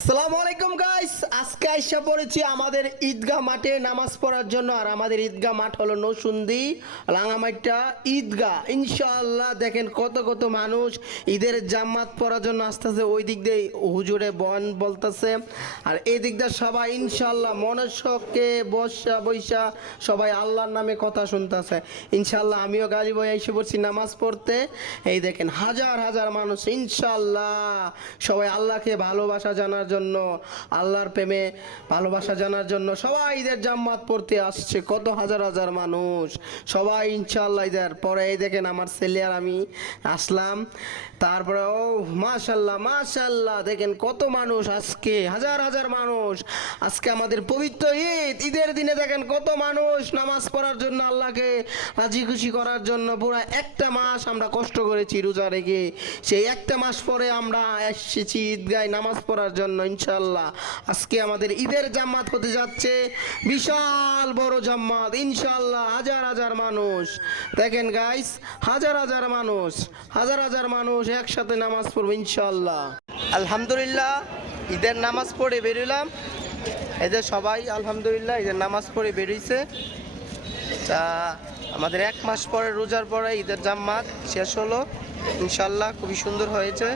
আসসালামু আলাইকুম গাইস, আজকে আইসা পড়েছি আমাদের ঈদগাহ মাঠে নামাজ পড়ার জন্য। আর আমাদের ঈদগাহ মাঠ হলো নৌসুন্দি রাঙামাটিয়া ঈদগাহ। ইনশাআল্লাহ দেখেন কত কত মানুষ ঈদের জামাত পড়ার জন্য আসতেছে। ওই দিক দিয়ে হুজুরে বয়ান বলতেছে, আর এই দিক দিয়ে সবাই ইনশাআল্লাহ মনের শখে বৈশা সবাই আল্লাহর নামে কথা শুনতেছে। ইনশাআল্লাহ আমিও গাড়ি বয়ে এসে পড়ছি নামাজ পড়তে। এই দেখেন হাজার হাজার মানুষ ইনশাআল্লাহ সবাই আল্লাহকে ভালোবাসা জানার জন্য, আল্লাহর প্রেমে ভালোবাসা জানার জন্য সবাই ঈদের জামাত পড়তে আসছে। কত হাজার হাজার মানুষ সবাই ইনশাআল্লাহ ঈদের পরে। এই দেখেন আমার ছেলে আর আমি আসলাম। তারপরে ও মাশাল্লাহ মাশাল্লাহ দেখেন কত মানুষ, আজকে হাজার হাজার মানুষ। আজকে আমাদের পবিত্র ঈদ, ঈদের দিনে দেখেন কত মানুষ নামাজ পড়ার জন্য, আল্লাহকে রাজি খুশি করার জন্য। পুরো একটা মাস আমরা কষ্ট করেছি রোজা রেখে, সেই একটা মাস পরে আমরা এসেছি ঈদগায় নামাজ পড়ার জন্য। ইনশাআল্লাহ আজকে আমাদের ঈদের জামাত হতে যাচ্ছে, বিশাল বড় জামাত ইনশাআল্লাহ। হাজার হাজার মানুষ দেখেন গাইস, হাজার হাজার মানুষ, হাজার হাজার মানুষ একসাথে নামাজ পড়বে ইনশাআল্লাহ। আলহামদুলিল্লাহ ঈদের নামাজ পড়ে বেরোলাম। এদের সবাই আলহামদুলিল্লাহ ঈদের নামাজ পড়ে বেরিয়েছে। তা আমাদের এক মাস পরে রোজার পরে ঈদের জামাত শেষ হলো ইনশাআল্লাহ, খুবই সুন্দর হয়েছে।